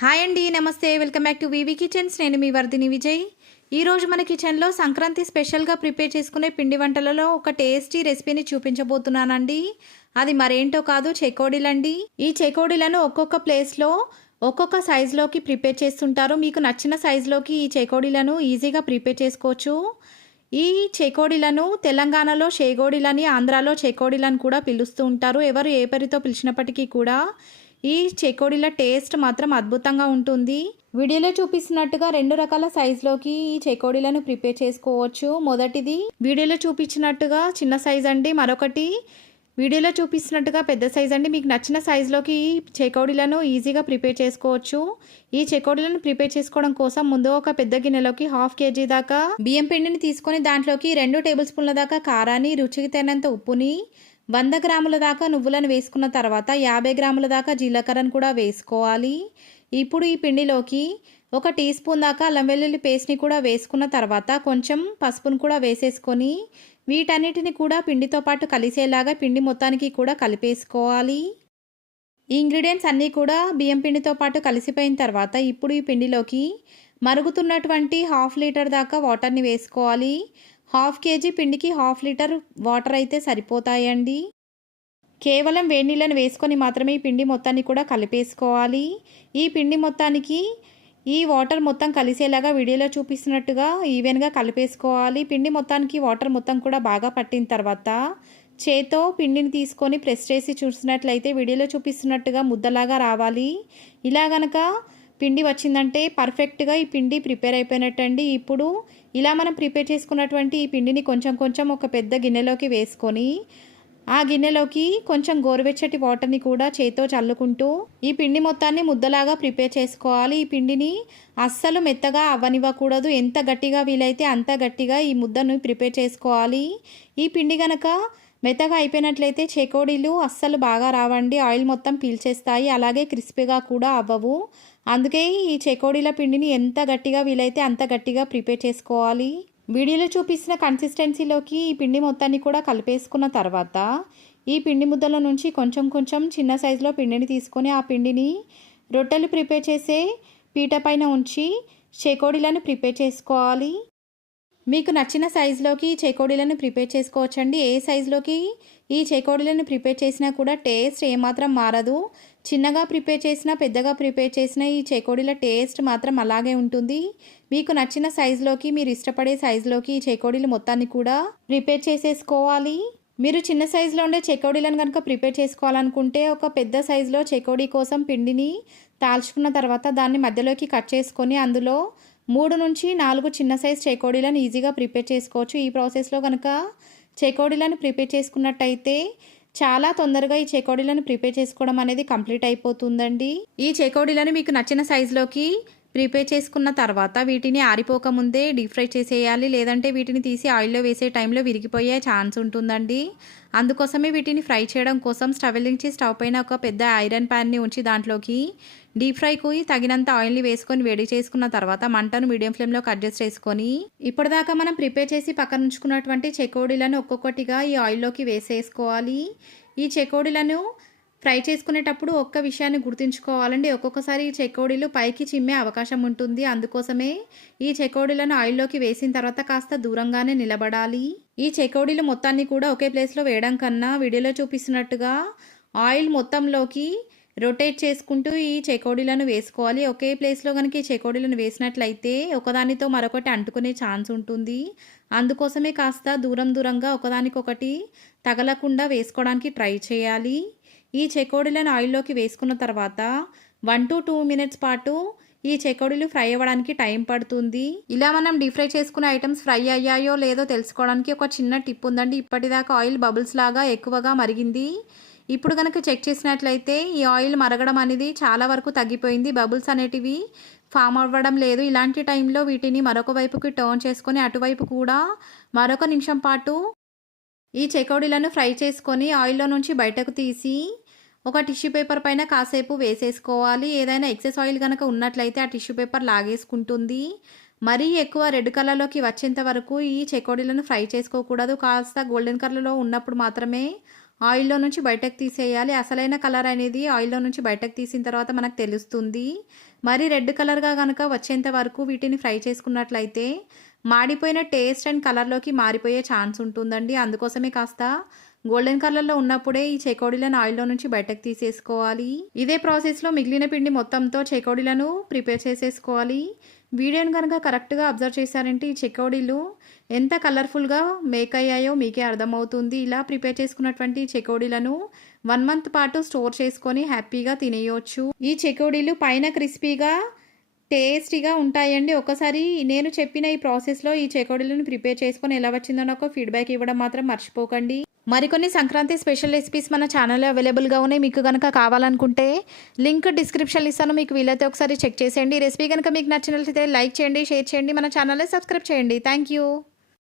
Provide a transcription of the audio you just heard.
Hi అండి, నమస్తే. Welcome back to VV Kitchens. నేను మీ వర్ధిని విజయ్. ఈరోజు మన కిచెన్లో సంక్రాంతి స్పెషల్గా ప్రిపేర్ చేసుకునే పిండి వంటలలో ఒక టేస్టీ రెసిపీని చూపించబోతున్నానండి. అది మరేంటో కాదు, చెకోడీలండి. ఈ చెకోడీలను ఒక్కొక్క ప్లేస్లో ఒక్కొక్క సైజులోకి ప్రిపేర్ చేస్తుంటారు. మీకు నచ్చిన సైజులోకి ఈ చెకోడీలను ఈజీగా ప్రిపేర్ చేసుకోవచ్చు. ఈ చెకోడీలను తెలంగాణలో షేగోడీలని, ఆంధ్రాలో చెకోడీలని కూడా పిలుస్తూ ఉంటారు. ఎవరు ఏ పేరుతో పిలిచినప్పటికీ కూడా ఈ చెకోడీల టేస్ట్ మాత్రం అద్భుతంగా ఉంటుంది. వీడియోలో చూపిస్తున్నట్టుగా 2 రకాల సైజులోకి ఈ చెకోడీలను ప్రిపేర్ చేసుకోవచ్చు. మొదటిది వీడియోలో చూపించినట్టుగా చిన్న సైజ్ అండి, మరొకటి వీడియోలో చూపిస్తున్నట్టుగా పెద్ద సైజ్ అండి. మీకు నచ్చిన సైజులోకి ఈ చెకోడీలను ఈజీగా ప్రిపేర్ చేసుకోవచ్చు. ఈ చెకోడీలను ప్రిపేర్ చేసుకోవడం కోసం ముందు ఒక పెద్ద గిన్నెలోకి 1/2 kg దాకా బియ్యం పిండిని తీసుకొని దాంట్లోకి 2 టేబుల్ స్పూన్ల దాకా కారాన్ని, రుచికి తగినంత ఉప్పుని, 100 గ్రాముల దాకా నువ్వులను వేసుకున్న తర్వాత 50 గ్రాముల దాకా జీలకర్రను కూడా వేసుకోవాలి. ఇప్పుడు ఈ పిండిలోకి 1 టీ స్పూన్ దాకా అల్లం వెల్లుల్లి పేస్ట్ని కూడా వేసుకున్న తర్వాత కొంచెం పసుపును కూడా వేసేసుకొని వీటన్నిటిని కూడా పిండితో పాటు కలిసేలాగా పిండి మొత్తానికి కూడా కలిపేసుకోవాలి. ఈ ఇంగ్రీడియంట్స్ అన్నీ కూడా బియ్యం పిండితో పాటు కలిసిపోయిన తర్వాత ఇప్పుడు ఈ పిండిలోకి మరుగుతున్నటువంటి 1/2 లీటర్ దాకా వాటర్ని వేసుకోవాలి. 1/2 kg పిండికి 1/2 లీటర్ వాటర్ అయితే సరిపోతాయండి. కేవలం వేడి నీళ్ళని వేసుకొని మాత్రమే ఈ పిండి మొత్తాన్ని కూడా కలిపేసుకోవాలి. ఈ పిండి మొత్తానికి ఈ వాటర్ మొత్తం కలిసేలాగా వీడియోలో చూపిస్తున్నట్టుగా ఈవెన్గా కలిపేసుకోవాలి. పిండి మొత్తానికి వాటర్ మొత్తం కూడా బాగా పట్టిన తర్వాత చేత్తో పిండిని తీసుకొని ప్రెస్ చేసి చూసినట్లయితే వీడియోలో చూపిస్తున్నట్టుగా ముద్దలాగా రావాలి. ఇలా గనక పిండి వచ్చిందంటే పర్ఫెక్ట్గా ఈ పిండి ప్రిపేర్ అయిపోయినట్టండి. ఇప్పుడు ఇలా మనం ప్రిపేర్ చేసుకున్నటువంటి ఈ పిండిని కొంచెం కొంచెం ఒక పెద్ద గిన్నెలోకి వేసుకొని ఆ గిన్నెలోకి కొంచెం గోరువెచ్చటి వాటర్ని కూడా చేత్తో చల్లుకుంటూ ఈ పిండి మొత్తాన్ని ముద్దలాగా ప్రిపేర్ చేసుకోవాలి. ఈ పిండిని అస్సలు మెత్తగా అవ్వనివ్వకూడదు. ఎంత గట్టిగా వీలైతే అంత గట్టిగా ఈ ముద్దను ప్రిపేర్ చేసుకోవాలి. ఈ పిండి గనక మెత్తగా అయిపోయినట్లయితే చెకోడీలు అస్సలు బాగా రావండి. ఆయిల్ మొత్తం పీల్చేస్తాయి, అలాగే క్రిస్పీగా కూడా అవ్వవు. అందుకే ఈ చెకోడీల పిండిని ఎంత గట్టిగా వీలైతే అంత గట్టిగా ప్రిపేర్ చేసుకోవాలి. వీడియోలో చూపిస్తున్న కన్సిస్టెన్సీలోకి ఈ పిండి మొత్తాన్ని కూడా కలిపేసుకున్న తర్వాత ఈ పిండి ముద్దల నుంచి కొంచెం కొంచెం చిన్న సైజులో పిండిని తీసుకొని ఆ పిండిని రొట్టెలు ప్రిపేర్ చేసే పీట పైన ఉంచి చెకోడీలను ప్రిపేర్ చేసుకోవాలి. మీకు నచ్చిన సైజులోకి చెకోడీలను ప్రిపేర్ చేసుకోవచ్చండి. ఏ సైజులోకి ఈ చెకోడీలను ప్రిపేర్ చేసినా కూడా టేస్ట్ ఏమాత్రం మారదు. చిన్నగా ప్రిపేర్ చేసినా పెద్దగా ప్రిపేర్ చేసిన ఈ చెకోడీల టేస్ట్ మాత్రం అలాగే ఉంటుంది. మీకు నచ్చిన సైజులోకి మీరు ఇష్టపడే సైజులోకి ఈ చెకోడీలు మొత్తాన్ని కూడా ప్రిపేర్ చేసేసుకోవాలి. మీరు చిన్న సైజులో ఉండే చెకోడీలను కనుక ప్రిపేర్ చేసుకోవాలనుకుంటే ఒక పెద్ద సైజులో చెకోడీ కోసం పిండిని తాల్చుకున్న తర్వాత దాన్ని మధ్యలోకి కట్ చేసుకొని అందులో 3 నుంచి 4 చిన్న సైజ్ చెకోడీలను ఈజీగా ప్రిపేర్ చేసుకోవచ్చు. ఈ ప్రాసెస్లో కనుక చెకోడీలను ప్రిపేర్ చేసుకున్నట్టయితే చాలా తొందరగా ఈ చెకోడీలను ప్రిపేర్ చేసుకోవడం అనేది కంప్లీట్ అయిపోతుందండి. ఈ చెకోడీలను మీకు నచ్చిన సైజులోకి ప్రిపేర్ చేసుకున్న తర్వాత వీటిని ఆరిపోకముందే డీప్ ఫ్రై చేసేయాలి. లేదంటే వీటిని తీసి ఆయిల్లో వేసే టైంలో విరిగిపోయే ఛాన్స్ ఉంటుందండి. అందుకోసమే వీటిని ఫ్రై చేయడం కోసం స్టవ్ వెలిగించి స్టవ్ పైన ఒక పెద్ద ఐరన్ ప్యాన్ని ఉంచి దాంట్లోకి డీప్ ఫ్రైకి తగినంత ఆయిల్ని వేసుకొని వేడి చేసుకున్న తర్వాత మంటను మీడియం ఫ్లేమ్లోకి అడ్జస్ట్ చేసుకొని ఇప్పటిదాకా మనం ప్రిపేర్ చేసి పక్కన ఉంచుకున్నటువంటి చెకోడీలను ఒక్కొక్కటిగా ఈ ఆయిల్లోకి వేసేసుకోవాలి. ఈ చెకోడీలను ఫ్రై చేసుకునేటప్పుడు ఒక్క విషయాన్ని గుర్తుంచుకోవాలండి. ఒక్కొక్కసారి ఈ చెకోడీలు పైకి చిమ్మే అవకాశం ఉంటుంది. అందుకోసమే ఈ చెకోడీలను ఆయిల్లోకి వేసిన తర్వాత కాస్త దూరంగానే నిలబడాలి. ఈ చెకోడీలు మొత్తాన్ని కూడా ఒకే ప్లేస్లో వేయడం కన్నా వీడియోలో చూపిస్తున్నట్టుగా ఆయిల్ మొత్తంలోకి రొటేట్ చేసుకుంటూ ఈ చెకోడీలను వేసుకోవాలి. ఒకే ప్లేస్లో కనుక ఈ చెకోడీలను వేసినట్లయితే ఒకదానితో మరొకటి అంటుకునే ఛాన్స్ ఉంటుంది. అందుకోసమే కాస్త దూరంగా ఒకదానికొకటి తగలకుండా వేసుకోవడానికి ట్రై చేయాలి. ఈ చెకోడీలను ఆయిల్లోకి వేసుకున్న తర్వాత 1 to 2 మినిట్స్ పాటు ఈ చెకోడీలు ఫ్రై అవ్వడానికి టైం పడుతుంది. ఇలా మనం డీప్ ఫ్రై చేసుకునే ఐటమ్స్ ఫ్రై అయ్యాయో లేదో తెలుసుకోవడానికి ఒక చిన్న టిప్ ఉందండి. ఇప్పటిదాకా ఆయిల్ బబుల్స్ లాగా ఎక్కువగా మరిగింది. ఇప్పుడు కనుక చెక్ చేసినట్లయితే ఈ ఆయిల్ మరగడం అనేది చాలా వరకు తగ్గిపోయింది. బబుల్స్ అనేటివి ఫామ్ అవ్వడం లేదు. ఇలాంటి టైంలో వీటిని మరొక వైపుకి టర్న్ చేసుకొని అటువైపు కూడా మరొక నిమిషం పాటు ఈ చెకోడీలను ఫ్రై చేసుకొని ఆయిల్లో నుంచి బయటకు తీసి ఒక టిష్యూ పేపర్ పైన కాసేపు వేసేసుకోవాలి. ఏదైనా ఎక్సెస్ ఆయిల్ కనుక ఉన్నట్లయితే ఆ టిష్యూ పేపర్ లాగేసుకుంటుంది. మరీ ఎక్కువ రెడ్ కలర్లోకి వచ్చేంత వరకు ఈ చెకోడీలను ఫ్రై చేసుకోకూడదు. కాస్త గోల్డెన్ కలర్లో ఉన్నప్పుడు మాత్రమే ఆయిల్లో నుంచి బయటకు తీసేయాలి. అసలైన కలర్ అనేది ఆయిల్లో నుంచి బయటకు తీసిన తర్వాత మనకు తెలుస్తుంది. మరి రెడ్ కలర్గా కనుక వచ్చేంత వరకు వీటిని ఫ్రై చేసుకున్నట్లయితే మాడిపోయిన టేస్ట్ అండ్ కలర్లోకి మారిపోయే ఛాన్స్ ఉంటుందండి. అందుకోసమే కాస్త గోల్డెన్ కలర్లో ఉన్నప్పుడే ఈ చెకోడీలను ఆయిల్లో నుంచి బయటకు తీసేసుకోవాలి. ఇదే ప్రాసెస్లో మిగిలిన పిండి మొత్తంతో చెకోడీలను ప్రిపేర్ చేసేసుకోవాలి. వీడియోని కనుక కరెక్ట్గా అబ్జర్వ్ చేశారంటే ఈ చెకోడీలు ఎంత కలర్ఫుల్గా మేక్ అయ్యాయో మీకే అర్థమవుతుంది. ఇలా ప్రిపేర్ చేసుకున్నటువంటి చెకోడీలను 1 మంత్ పాటు స్టోర్ చేసుకొని హ్యాపీగా తినేయొచ్చు. ఈ చెకోడీలు పైన క్రిస్పీగా టేస్టీగా ఉంటాయండి. ఒకసారి నేను చెప్పిన ఈ ప్రాసెస్లో ఈ చెకోడీలను ప్రిపేర్ చేసుకొని ఎలా వచ్చిందో నాకు ఫీడ్బ్యాక్ ఇవ్వడం మాత్రం మర్చిపోకండి. మరికొన్ని సంక్రాంతి స్పెషల్ రెసిపీస్ మన ఛానల్లో అవైలబుల్గా ఉన్నాయి. మీకు కనుక కావాలనుకుంటే లింక్ డిస్క్రిప్షన్లో ఇస్తాను. మీకు వీలైతే ఒకసారి చెక్ చేసేయండి. ఈ రెసిపీ కనుక మీకు నచ్చినట్లయితే లైక్ చేయండి, షేర్ చేయండి, మన ఛానల్ని సబ్స్క్రైబ్ చేయండి. Thank you.